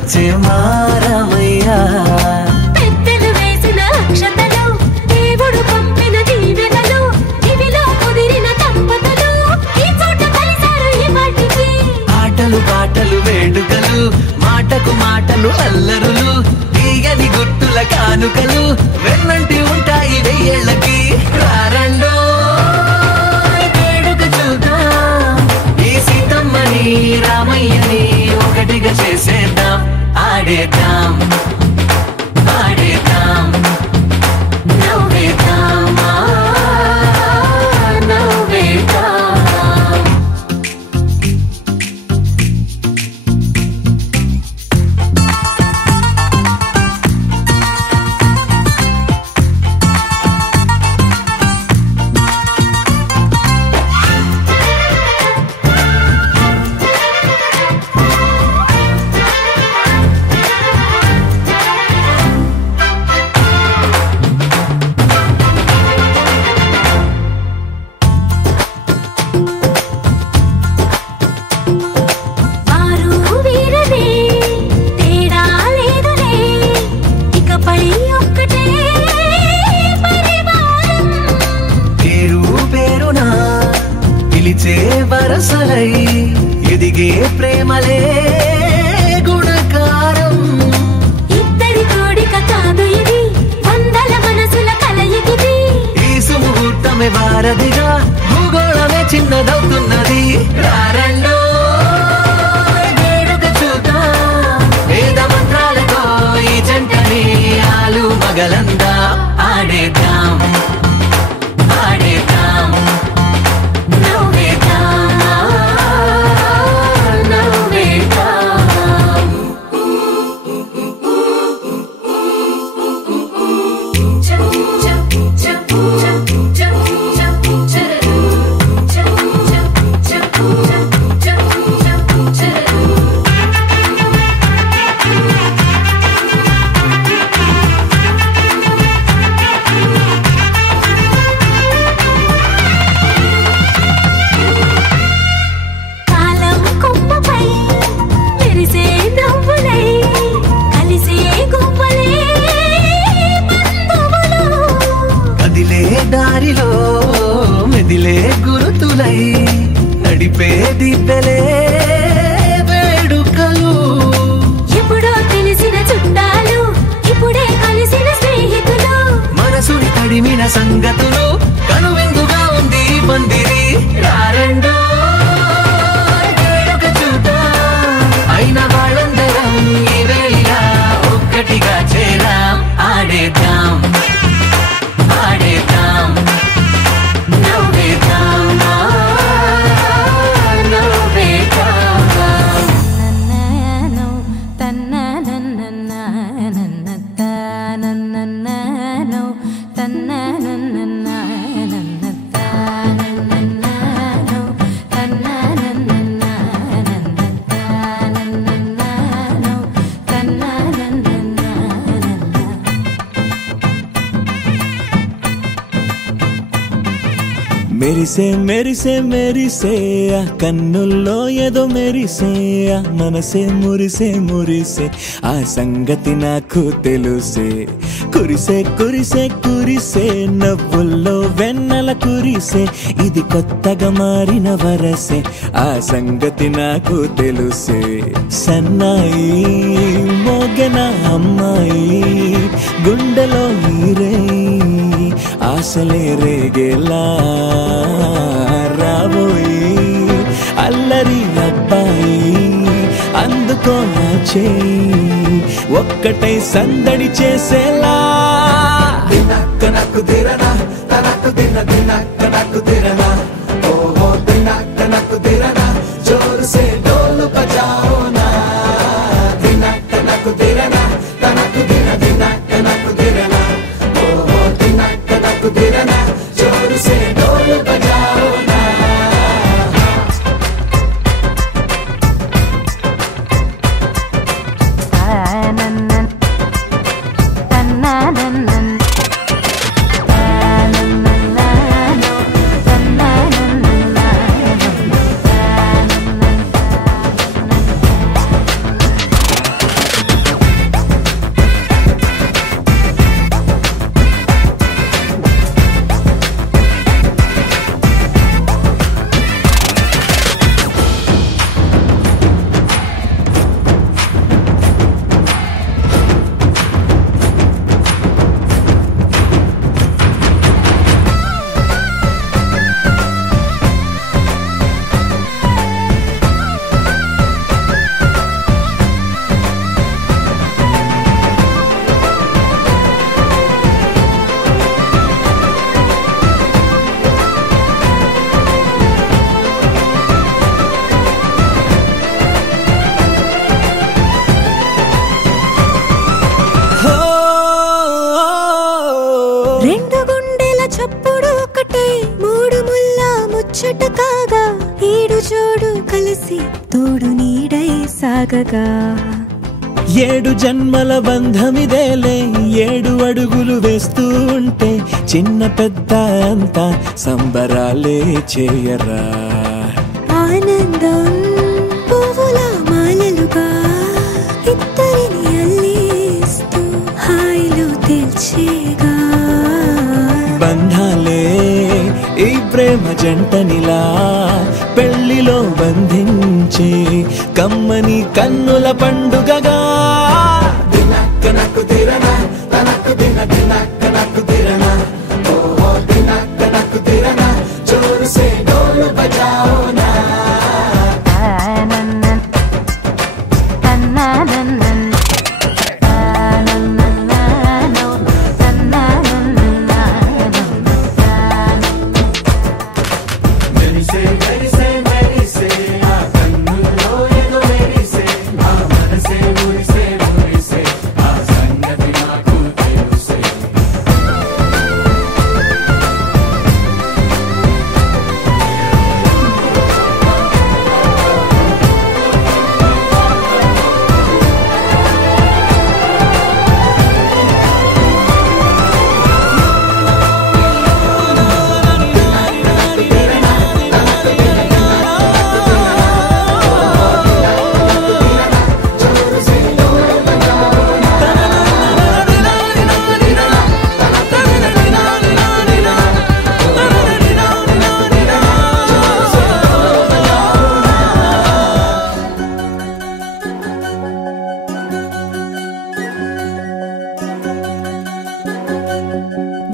వచ్చే మారమయ్యా పెద్దలు వేసిన అక్షతలు దేవుడు పంపిన దీవెనలు ఇవిలో కుదిరిన దంపతులు ఈ చోట కలిసారు ఈ వాటికి ఆటలు పాటలు వేడుకలు మాటకు మాటలు అల్లరులు తీయని గుట్టుల కానుకలు వెన్నంటి ఉంటాయి వెయ్యేళ్ళకి రారండో వేడుక చూద్దాం ఈ సీతమ్మని రామయ్యని ఒకటిగా చేసేద్దాం ఆడేద్దాం ఆడేద్దాం నవ్వేద్దాం నవ్వేద్దాం వరసలై ఎదిగే ప్రేమలే గుణకారం ఇద్దరి కోడిక కాదు ఇది వందల మనసుల కలయికిది ఈ సుముహూర్తమే వారధిగా భూగోళమే చిన్నదవుతున్నది రారండో వేడుక చూద్దాం వేద మంత్రాలతో ఈ జంటని ఆలు మగలందా ఆడేద్దాం ఆడేద్దాం దారిలో మెదిలే గురుతులై నడిపే దిబ్బెలే వేడుకలు ఎప్పుడో తెలిసిన చుట్టాలు ఇప్పుడే కలిసిన స్నేహితులు మనసుని తడిమిన సంగతులు కనువిందుగా ఉంది పందిరి రారండో వేడుక చూద్దాం అయిన వాళ్ళందరం ఈ వేళ ఒక్కటిగా చేరాం ఆడేద్దాం ఆడేద్దాం నవ్వేద్దాం నవ్వేద్దాం నన్ననో తన్ననన్ననన్ననన్ననో తన్ననన్ననన్ననన్ననో తన్ననన్ననన్ననన్ననో తన్ననన్ననన్ననన్ననో మెరిసే మెరిసే మెరిసే ఆ కన్నుల్లో ఏదో మెరిసే ఆ మనసే మురిసే మురిసే ఆ సంగతి నాకు తెలుసే కురిసే కురిసే కురిసే నవ్వుల్లో వెన్నెల కురిసే ఇది కొత్తగా మారిన వరసే ఆ సంగతి నాకు తెలుసే సన్నాయి మోగెన అమ్మాయి గుండెలో ఈరే ఆశలే రేగేలా రాబోయి అల్లరి అబ్బాయి అందుకో నా చేయి ఒక్కటై సందడి చేసేలా దినక్క నాకు దిరనా తనకు దిన దినక్క నాకు దిరనా ఓహో దినక్క నాకు దిరనా జోరు సే డోలు బజాओ నా దినక్క నాకు దిరనా తనకు దిన దినక్క నాకు దిరనా ఓహో దినక్క నాకు దిరనా జోరు సే డోలు బజాओ నా తన్ననన్ననన్ననన్ననో కాగా ఈడు జోడు కలిసి తోడు నీడై సాగగా 7 జన్మల బంధమిదేలే 7 అడుగులు వేస్తూ ఉంటే చిన్న పెద్ద అంతా సంబరాలే చేయరా ఆనందం పువ్వుల మాలలుగా ఇద్దరిని అల్లేస్తూ హాయిలో తెల్చేగా బంధాలే ఈ ప్రేమ జంటనిలా పెళ్లిలో బంధించే కమ్మని కన్నుల పండుగగా దినక్కనకు తిరనా తనకు దిన దినక్కనకు తిరనా ఓహో దినక్కనకు తిరనా జోరు సే డోలు బజాओ నా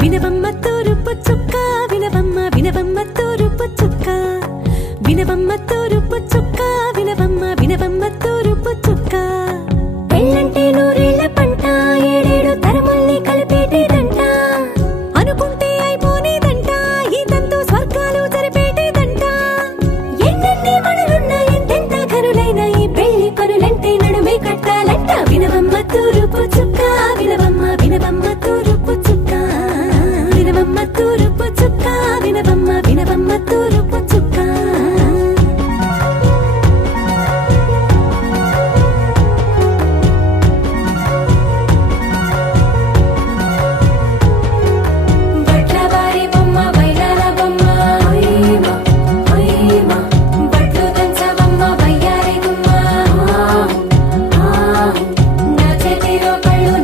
వినవమ్మ తూరుపు చుక్క వినవమ్మ వినవమ్మ తూరుపు చుక్క వినవమ్మ తూరుపు చుక్క వినవమ్మ వినవమ్మ తూరుపు చుక్క పెళ్ళంటే నూరేళ్ల పంట 7 తరముల్ని కలిపేటేదంట అనుకుంటే అయిపోనేదంట ఈ తంతు స్వర్గాలు జరిపేటేదంట ఎన్నెన్ని మనులున్న ఎంతెంత కరులైన ఈ పెళ్లి పనులంటే నడుమే కట్టాలంట వినవమ్మ తూరుపు చుక్క వినవమ్మ వినవమ్మ తూరుపు చుక్క వినవమ్మ తూరుపు చుక్క వినవమ్మ వినవమ్మ తూరుపు చుక్క బట్లవారి బొమ్మ వైరాల బొమ్మ ఓయమ్మ ఓయమ్మ బట్లు దంచవమ్మ వయ్యారి గుమ్మ నా చేతిలో కళ్ళు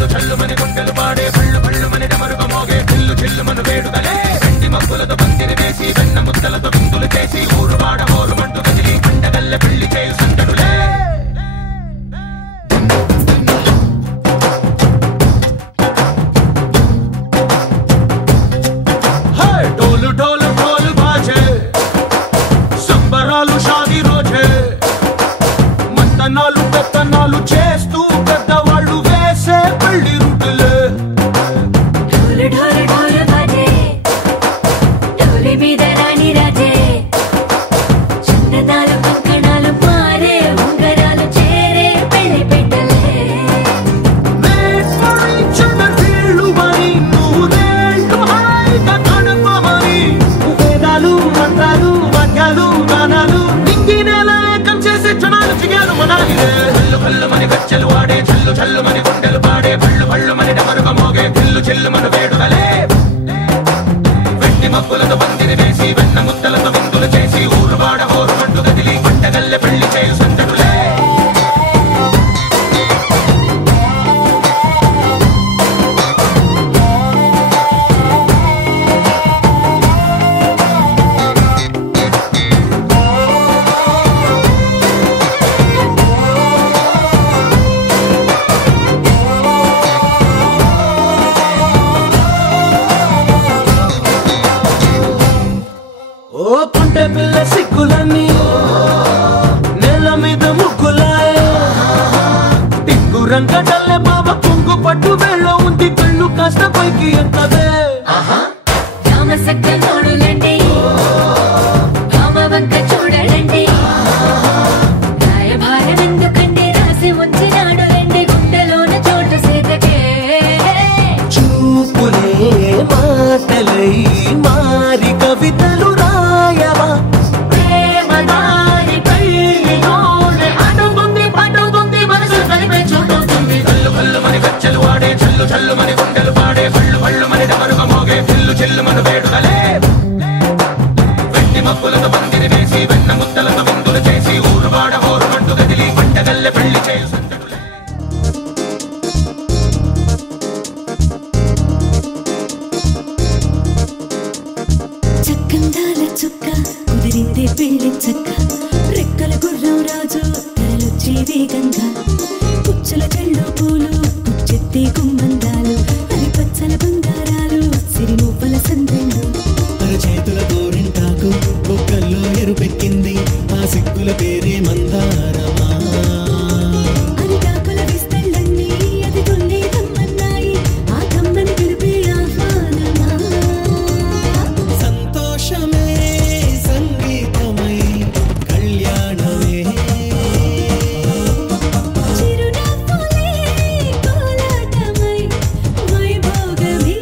చల్లు చల్లు మని గుండెలు పాడే పళ్ళు పళ్ళు మని డమరుగ మోగే చిల్లు చిల్లు మన వేడుదలే వెండి మబ్బులతో పందిరి వేసి వెన్న ముద్దలతో విందులు చేసి ఊరు వాడ హోరు మంటూ కదిలి పండగల్లె పెళ్లి చేయు సందడులే ढोलू ढोलू ढोल बाजे संबरालू शादी रोजे मंतनालू పెత్తనాలు చేస్తూ పెద్దవాళ్ళు వేసే పెళ్లి రుటులే ढोल ढोल ढोल बाजे ढोली మీద రాణి రాజే చందనాలు కంకణాలు మారే ఉంగరాలు చేరే పెళ్లి పెట్టలే చంద్రవీళ్ళు మని నూరేళ్ళు హాయిగా గడపమని వేదాలు మంత్రాలు వాక్యాలు గానాలు నింగి నేల ఏకం చేసే క్షణాలు చిగారు మనాలిలే హల్లు హల్లు మని గజ్జలు వాడే చల్లు చల్లు మని గుండెలు పాడే పళ్ళు పళ్ళు మని డమరుగ మోగే చిల్లు చిల్లు మన వేడుదలే వెండి మబ్బులతో పందిరి వేసి వెన్న ముద్దలతో విందులు చేసి ఊరు వాడ హోరు మంటూ కదిలి పంటగల్లె పెళ్లి చేయు సందడులే ఓ పుంటె పిల్ల సిక్కులన్నీ నేల మీద ముగ్గులాయే టింగు రంగడల్లె బాబ కుంగు పట్టు వేళ్ళ ఉంది కళ్ళు కాస్త పైకి ఎత్తదే రామసక్క నోడులండి రామవంక చూడలండి రాయభారం ఎందుకండి రాసి ఉంచినాడు రండి గుండెలోన చోటు సేదకే చూపులే మాటలై మారి కవితలు రాయవా ప్రేమదారి పెళ్లిలోనే అడుగుంది పట్టుకుంది మనసు కలిపే చూస్తుంది కళ్ళు కళ్ళు మని గజ్జలు వాడే చల్లు చల్లు మని గుండెలు పాడే పళ్ళు పళ్ళు మని డమరుగ మోగే చిల్లు చిల్లు మన వేడుదలే వెండి మబ్బులతో పందిరి వేసి వెన్న ముద్దలతో విందులు చేసి ఊరు వాడ హోరు మంటూ కదిలి పంటగల్లె పెళ్లి చేయు సందడులే చక్కందాల చుక్క కుదిరిందే పెళ్లి చక్క రెక్కల గుర్రం రాజు తరలొచ్చే వేగంగా కుచ్చుల చెళ్ళు పూలు కుచ్చెత్తే గుమ్మందాలు అది పచ్చల బంగారాలు సిరిమూపల సందెళ్ళు చేతుల గోరింటాకు బొక్కల్లో ఎరుపెక్కింది ఆ సిక్కుల పేరే మందారమా అరిటాకుల విస్తళ్ళన్నీ అది తొల్లే కమ్మన్నాయి ఆ కమ్మని పిలిపే ఆహ్వానమా సంతోషమే సంగీతమై కళ్యాణమే చిరునవ్వులే కోలాటమై వైభోగమే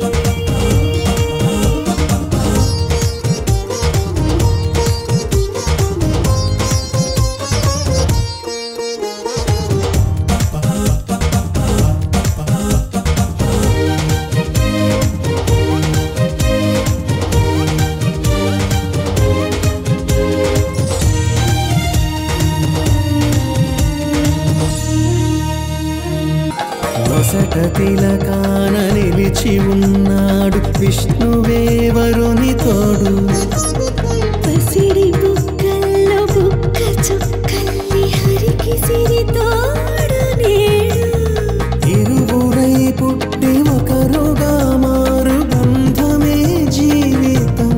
వసట తిలకాన నిలిచి ఉన్నాడు విష్ణువే వరుని తోడు పసిడి బుక్కల్లో బుక్క చుక్కల్లి హరికి సిరి తోడు నేడు ఇరువురై పుట్టి ఒకరుగా మారు బంధమే జీవితం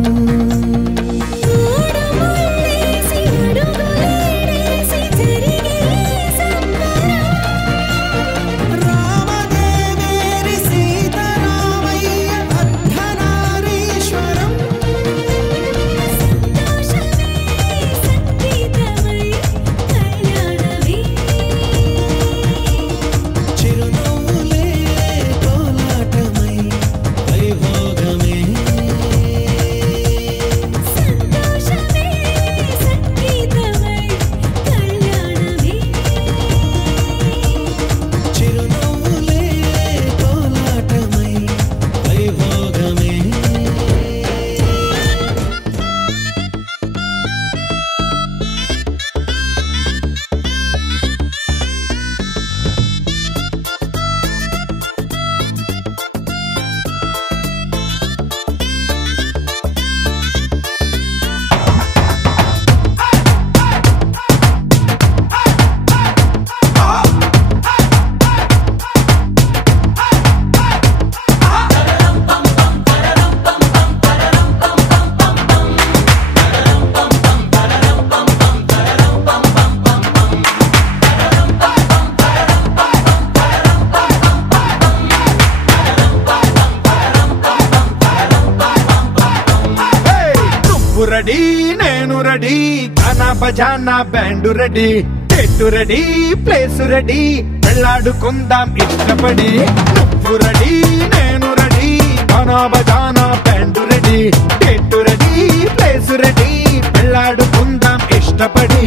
తోడు ముళ్ళేసి అడుగులేసి జరిగే సంబరం రామదేవేరి సీతారామయ్య అర్ధనారీశ్వరం బజానా బ్యాండు రెడీ, చెట్టు రెడీ, ప్లేస్ రెడీ, వెళ్ళాడుకుందాం ఇష్టపడి. నువ్వు రెడీ, నేను రెడీ, గానా బజానా బ్యాండు రెడీ, చెట్టు రెడీ, ప్లేస్ రెడీ, వెళ్ళాడుకుందాం ఇష్టపడి.